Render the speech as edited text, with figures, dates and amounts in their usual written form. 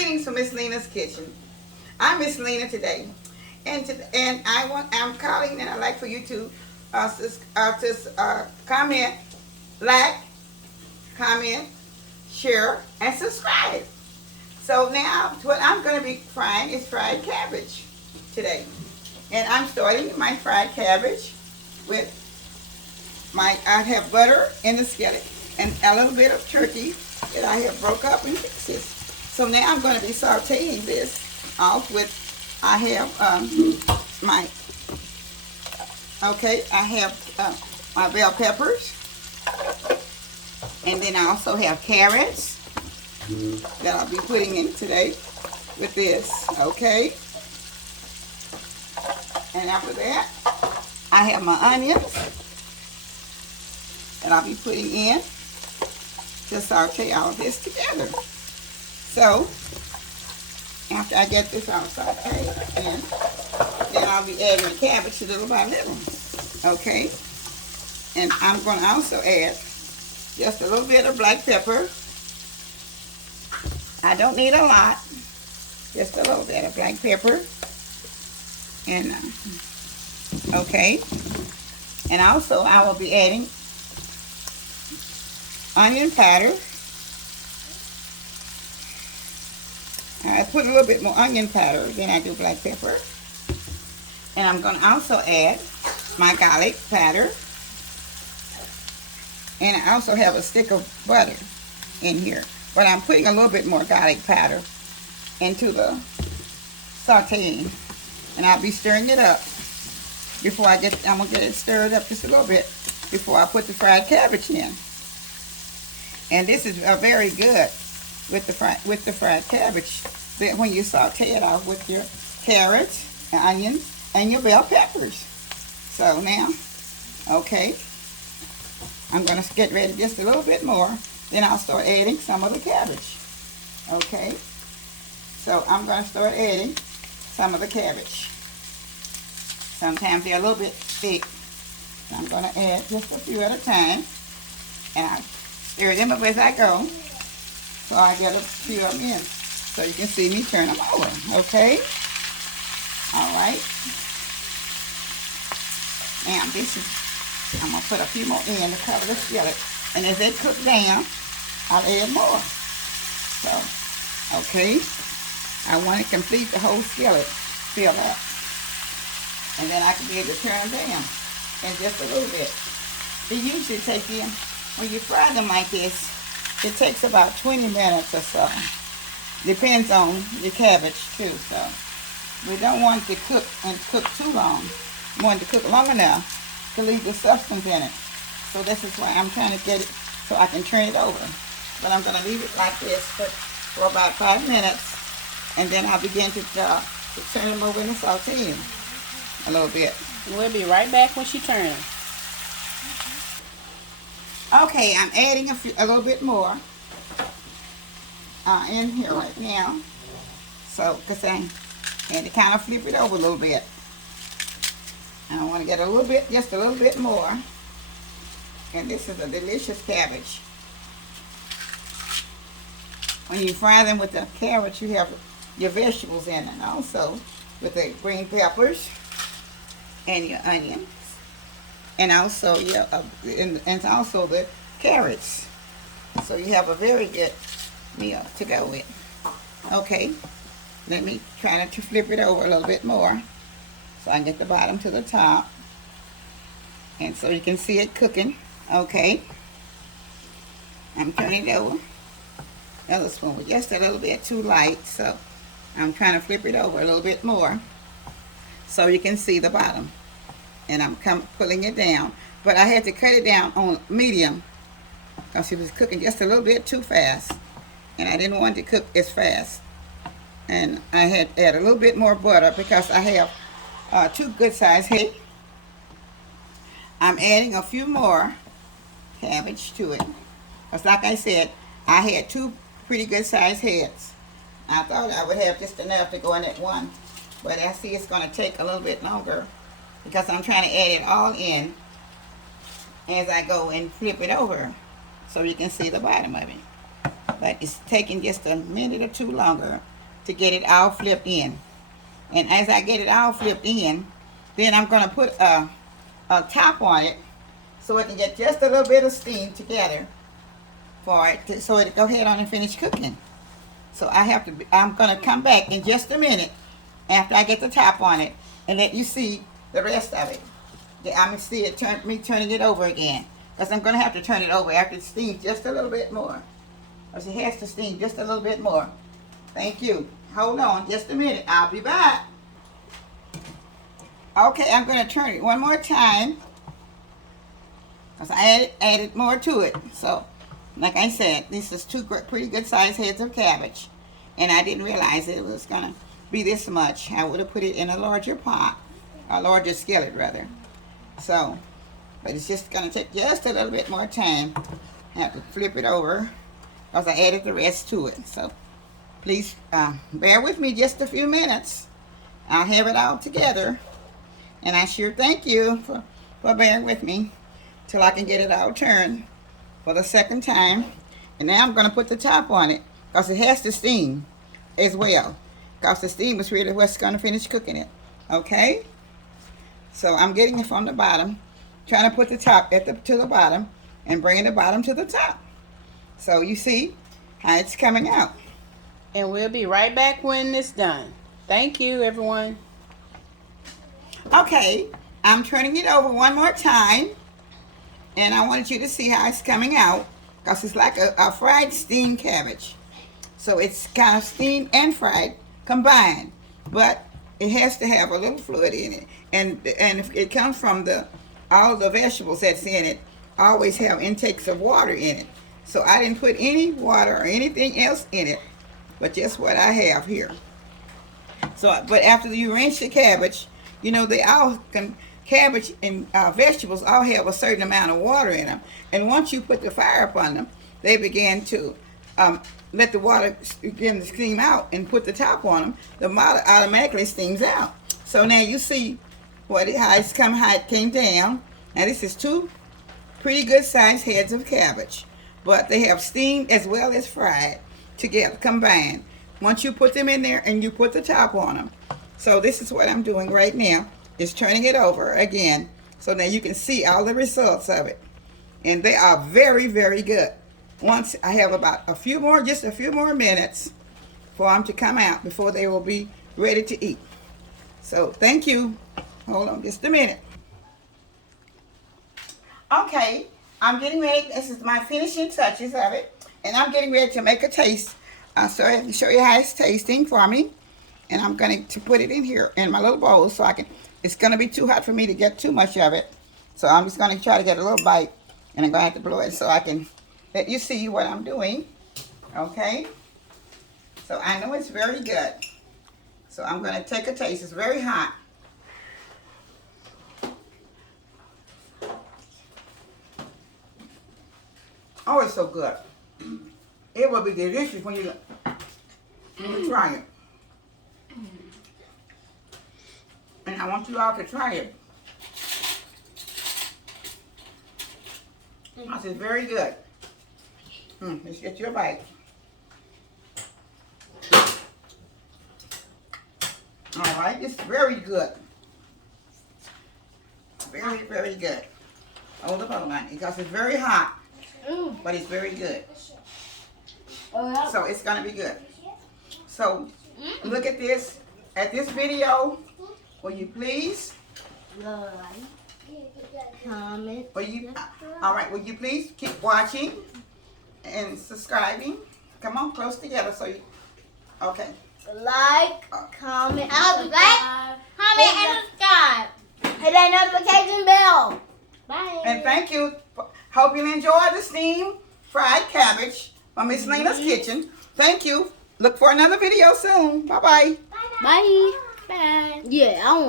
Greetings from Miss Lena's kitchen. I'm Miss Lena today, and I'm calling, and I'd like for you to comment, like, comment, share, and subscribe. So now, what I'm going to be frying is fried cabbage today, and I'm starting my fried cabbage with I have butter in the skillet and a little bit of turkey that I have broke up in pieces. So now I'm going to be sauteing this off with, I have my bell peppers, and then I also have carrots that I'll be putting in today with this, okay? And after that, I have my onions that I'll be putting in to saute all of this together. So, after I get this all sauteed in, then I'll be adding the cabbage little by little, okay? And I'm going to also add just a little bit of black pepper. I don't need a lot, just a little bit of black pepper. And, okay. And also I will be adding onion powder. I put a little bit more onion powder than I do black pepper. And I'm going to also add my garlic powder. And I also have a stick of butter in here. But I'm putting a little bit more garlic powder into the sauteing. And I'll be stirring it up before I'm going to get it stirred up just a little bit before I put the fried cabbage in. And this is very good with the fried cabbage when you saute it off with your carrots, and onions, and your bell peppers. So now, okay, I'm going to get ready just a little bit more. Then I'll start adding some of the cabbage. Okay, so I'm going to start adding some of the cabbage. Sometimes they're a little bit thick. So I'm going to add just a few at a time. And I stir them up as I go, so I get a few of them in, so you can see me turn them over, okay? All right. Now I'm going to put a few more in to cover the skillet, and as they cook down, I'll add more. So, okay, I want to complete the whole skillet fill up, and then I can be able to turn them down in just a little bit. It usually takes you, when you fry them like this, it takes about 20 minutes or so. Depends on your cabbage too. So we don't want it to cook too long. We want it to cook long enough to leave the substance in it. So this is why I'm trying to get it so I can turn it over. But I'm going to leave it like this for about 5 minutes, and then I'll begin to turn them over and saute them a little bit. We'll be right back when she turns. Okay, I'm adding a little bit more in here right now. So, because I had to kind of flip it over a little bit. I want to get just a little bit more. And this is a delicious cabbage. When you fry them with the carrots, you have your vegetables in it also, with the green peppers and your onions. And also and also the carrots. So you have a very good meal to go with. Okay, let me try to flip it over a little bit more so I can get the bottom to the top, and so you can see it cooking. Okay, I'm turning it over. Another spoon was just a little bit too light, so I'm trying to flip it over a little bit more so you can see the bottom. And I'm pulling it down, but I had to cut it down on medium because it was cooking just a little bit too fast, and I didn't want it to cook as fast. And I had to add a little bit more butter because I have 2 good sized heads. I'm adding a few more cabbage to it because, like I said, I had 2 pretty good sized heads. I thought I would have just enough to go in at one, but I see it's going to take a little bit longer because I'm trying to add it all in as I go and flip it over so you can see the bottom of it. but it's taking just a minute or two longer to get it all flipped in. And as I get it all flipped in, then I'm going to put a top on it so it can get just a little bit of steam together for it so it go ahead on and finish cooking. So I'm going to come back in just a minute after I get the top on it and let you see the rest of it. I'm going to see it turning it over again, because I'm going to have to turn it over after it steams just a little bit more. Because it has to steam just a little bit more. Thank you. Hold on just a minute. I'll be back. Okay, I'm going to turn it one more time, because I added more to it. So, like I said, this is two pretty good sized heads of cabbage. And I didn't realize it was going to be this much. I would have put it in a larger pot, a larger skillet rather. So, but it's just going to take just a little bit more time. I have to flip it over because I added the rest to it. So, please bear with me just a few minutes. I'll have it all together. And I sure thank you for bearing with me till I can get it all turned for the second time. And now I'm going to put the top on it because it has to steam as well. Because the steam is really what's going to finish cooking it. Okay? So I'm getting it from the bottom, trying to put the top to the bottom and bringing the bottom to the top. So you see how it's coming out. And we'll be right back when it's done. Thank you, everyone. Okay, I'm turning it over one more time. And I wanted you to see how it's coming out, because it's like a fried steamed cabbage. So it's kind of steamed and fried combined. But it has to have a little fluid in it. And if it comes from all the vegetables that's in it, always have intakes of water in it. So I didn't put any water or anything else in it, but just what I have here. So, but after you rinse the cabbage, you know, cabbage and vegetables all have a certain amount of water in them. And once you put the fire upon them, they begin to let the water begin to steam out and put the top on them. The water automatically steams out. So now you see how it came down. Now this is two pretty good sized heads of cabbage, but they have steamed as well as fried together, combined. Once you put them in there and you put the top on them. So this is what I'm doing right now, is turning it over again, so now you can see all the results of it. And they are very, very good. Once I have about just a few more minutes for them to come out before they will be ready to eat. So thank you. Hold on just a minute. Okay, I'm getting ready. This is my finishing touches of it. And I'm getting ready to make a taste. So I have to show you how it's tasting for me. And I'm going to put it in here in my little bowl so I can, it's going to be too hot for me to get too much of it. So I'm just going to try to get a little bite. And I'm going to have to blow it so I can let you see what I'm doing. Okay? So I know it's very good. So I'm going to take a taste. It's very hot. Oh, it's so good. It will be delicious when you try it. And I want you all to try it. This is very good. Let's get you a bite. All right, it's very good. Very, very good. Hold up on it because it's very hot, but it's very good. So it's gonna be good. So look at this video. Will you please? Comment. All right, will you please keep watching and subscribing? Come on, close together so you, okay. Like, comment, subscribe. Hit that notification bell. Bye. And thank you. Hope you enjoy the steamed fried cabbage from Miss Lena's Kitchen. Thank you. Look for another video soon. Bye-bye. Bye. Bye. Yeah, I want